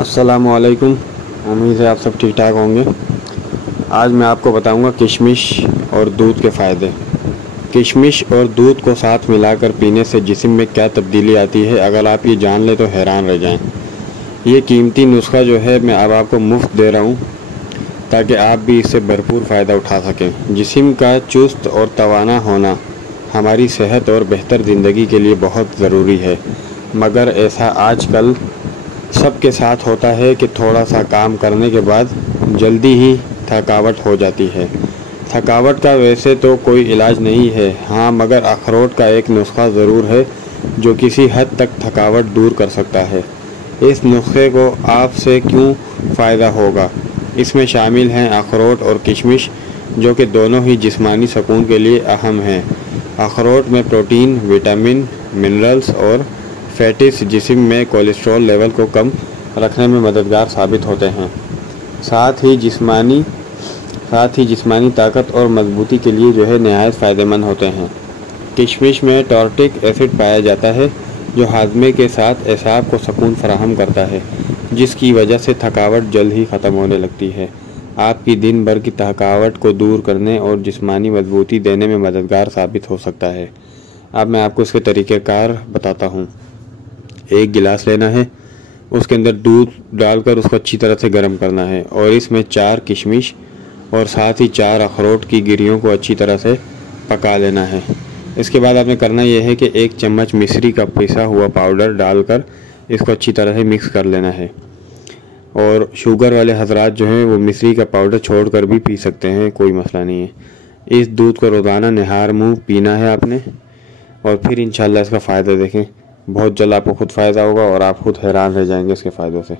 अस्सलामुअलैकुम। उम्मीद है आप सब ठीक ठाक होंगे। आज मैं आपको बताऊंगा किशमिश और दूध के फ़ायदे। किशमिश और दूध को साथ मिलाकर पीने से जिस्म में क्या तब्दीली आती है, अगर आप ये जान लें तो हैरान रह जाएं। ये कीमती नुस्खा जो है मैं अब आपको मुफ्त दे रहा हूँ ताकि आप भी इससे भरपूर फ़ायदा उठा सकें। जिस्म का चुस्त और तवाना होना हमारी सेहत और बेहतर ज़िंदगी के लिए बहुत ज़रूरी है, मगर ऐसा आजकल सबके साथ होता है कि थोड़ा सा काम करने के बाद जल्दी ही थकावट हो जाती है। थकावट का वैसे तो कोई इलाज नहीं है, हाँ, मगर अखरोट का एक नुस्खा ज़रूर है जो किसी हद तक थकावट दूर कर सकता है। इस नुस्खे को आपसे क्यों फ़ायदा होगा? इसमें शामिल हैं अखरोट और किशमिश, जो कि दोनों ही जिस्मानी सुकून के लिए अहम हैं। अखरोट में प्रोटीन, विटामिन, मिनरल्स और फैटिस जिस्म में कोलेस्ट्रॉल लेवल को कम रखने में मददगार साबित होते हैं। साथ ही जिस्मानी ताकत और मजबूती के लिए जो है नहायत फ़ायदेमंद होते हैं। किशमिश में टॉर्टिक एसिड पाया जाता है जो हाजमे के साथ एसाब को सुकून फराहम करता है, जिसकी वजह से थकावट जल्द ही ख़त्म होने लगती है। आपकी दिन भर की थकावट को दूर करने और जिस्मानी मजबूती देने में मददगार साबित हो सकता है। अब मैं आपको इसके तरीक़ेकार बताता हूँ। एक गिलास लेना है, उसके अंदर दूध डालकर उसको अच्छी तरह से गर्म करना है और इसमें 4 किशमिश और साथ ही 4 अखरोट की गिरियों को अच्छी तरह से पका लेना है। इसके बाद आपने करना यह है कि 1 चम्मच मिश्री का पिसा हुआ पाउडर डालकर इसको अच्छी तरह से मिक्स कर लेना है। और शुगर वाले हजरात जो हैं वो मिश्री का पाउडर छोड़कर भी पी सकते हैं, कोई मसला नहीं है। इस दूध को रोज़ाना निहार मुँह पीना है आपने, और फिर इंशाल्लाह इसका फ़ायदा देखें। बहुत जल्द आपको खुद फ़ायदा होगा और आप खुद हैरान रह जाएंगे इसके फ़ायदों से।